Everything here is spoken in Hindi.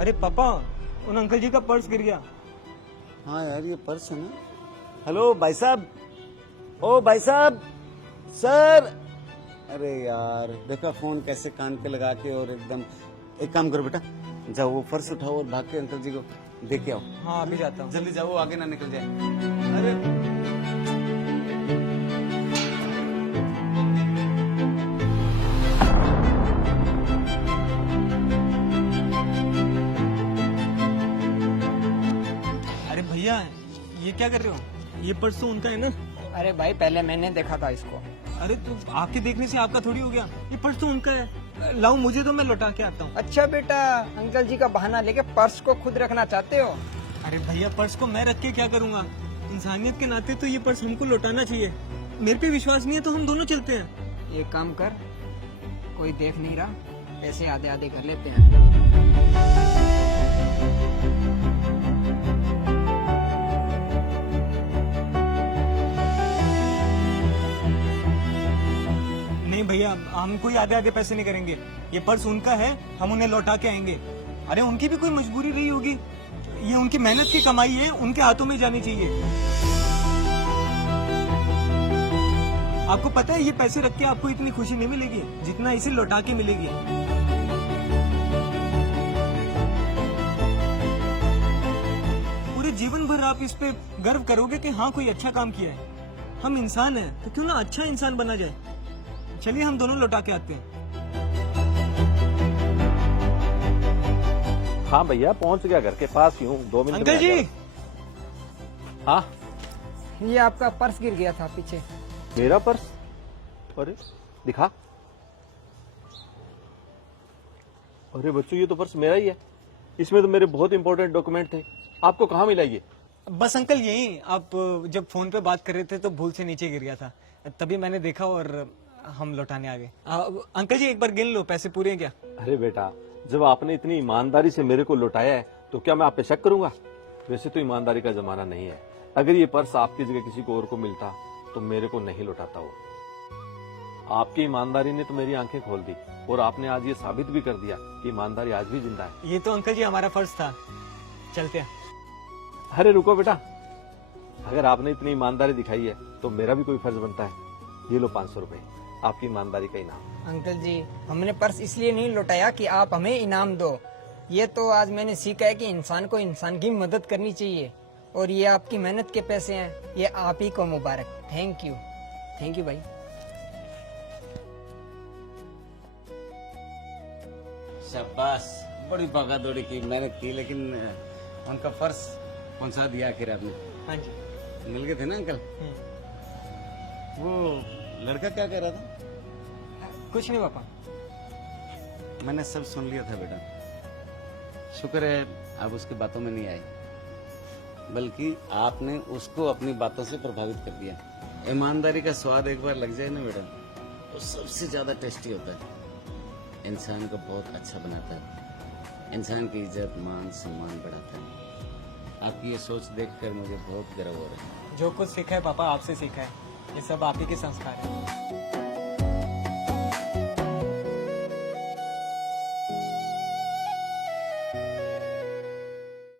अरे पापा, उन अंकल जी का पर्स गिर गया। हाँ यार, ये पर्स है ना। हेलो भाई साहब, ओ भाई साहब, सर। अरे यार, देखा फोन कैसे कान पे लगा के, और एकदम। एक काम करो बेटा, जाओ वो पर्स उठाओ और भाग के अंकल जी को दे के आओ। हाँ अभी जाता हूँ। जल्दी जाओ, आगे ना निकल जाए। अरे अरे भैया, ये क्या कर रहे हो? ये पर्स तो उनका है ना? अरे भाई, पहले मैंने देखा था इसको। अरे तो आपके देखने से आपका थोड़ी हो गया, ये पर्स तो उनका है। लाओ मुझे तो, मैं लौटा के आता हूँ। अच्छा बेटा, अंकल जी का बहाना लेके पर्स को खुद रखना चाहते हो? अरे भैया, पर्स को मैं रख के क्या करूँगा? इंसानियत के नाते तो ये पर्स हमको लौटाना चाहिए। मेरे पे विश्वास नहीं है तो हम दोनों चलते हैं। ये काम कर, कोई देख नहीं रहा, पैसे आधे आधे कर लेते हैं। नहीं भैया, हम कोई आधे आधे पैसे नहीं करेंगे। ये पर्स उनका है, हम उन्हें लौटा के आएंगे। अरे उनकी भी कोई मजबूरी रही होगी, ये उनकी मेहनत की कमाई है, उनके हाथों में जानी चाहिए। आपको पता है, ये पैसे रख के आपको इतनी खुशी नहीं मिलेगी जितना इसे लौटा के मिलेगी। पूरे जीवन भर आप इस पे गर्व करोगे कि हाँ कोई अच्छा काम किया है। हम इंसान हैं तो क्यों ना अच्छा इंसान बना जाए। चलिए हम दोनों लौटा के आते हैं। हाँ भैया, पहुंच गया घर के पास ही हूँ, 2 मिनट अंकल में आ जी, जाओ। हाँ, ये आपका पर्स गिर गया था पीछे। मेरा पर्स? अरे दिखा। अरे बच्चों, ये तो पर्स मेरा ही है। इसमें तो मेरे बहुत इंपॉर्टेंट डॉक्यूमेंट थे। आपको कहाँ मिला ये? बस अंकल यही, आप जब फोन पे बात कर रहे थे तो भूल से नीचे गिर गया था, तभी मैंने देखा और हम लौटाने आ गए। अंकल जी, एक बार गिन लो, पैसे पूरे हैं क्या? अरे बेटा, जब आपने इतनी ईमानदारी से मेरे को लौटाया है तो क्या मैं आप पे शक करूंगा? वैसे तो ईमानदारी का जमाना नहीं है। अगर ये पर्स आपकी जगह किसी को और को मिलता तो मेरे को नहीं लौटाता वो। आपकी ईमानदारी ने तो मेरी आंखें खोल दी, और आपने आज ये साबित भी कर दिया कि ईमानदारी आज भी जिंदा है। ये तो अंकल जी हमारा फर्ज था। चलते हैं। अरे रुको बेटा, अगर आपने इतनी ईमानदारी दिखाई है तो मेरा भी कोई फर्ज बनता है। ये लो 500 रुपए, आपकी ईमानदारी का इनाम। अंकल जी, हमने पर्स इसलिए नहीं लौटाया कि आप हमें इनाम दो। ये तो आज मैंने सीखा है कि इंसान को इंसान की मदद करनी चाहिए, और ये आपकी मेहनत के पैसे हैं, ये आप ही को मुबारक। थैंक यू, थैंक यू भाई। शाबाश, बड़ी भागा-दौड़ी की, मेहनत की, लेकिन उनका पर्स पहुंचा दिया आखिर आपने। हाँ जी। मिल गए थे ना अंकल? वो लड़का क्या कह रहा था? कुछ नहीं पापा। मैंने सब सुन लिया था बेटा। शुक्र है आप उसकी बातों में नहीं आए, बल्कि आपने उसको अपनी बातों से प्रभावित कर दिया। ईमानदारी का स्वाद एक बार लग जाए ना बेटा, तो सबसे ज्यादा टेस्टी होता है। इंसान को बहुत अच्छा बनाता है, इंसान की इज्जत मान सम्मान बढ़ाता है। आपकी ये सोच देखकर मुझे बहुत गर्व हो रहा है। जो कुछ सीखा है पापा, आपसे सीखा है। ये सब आप ही के संस्कार है।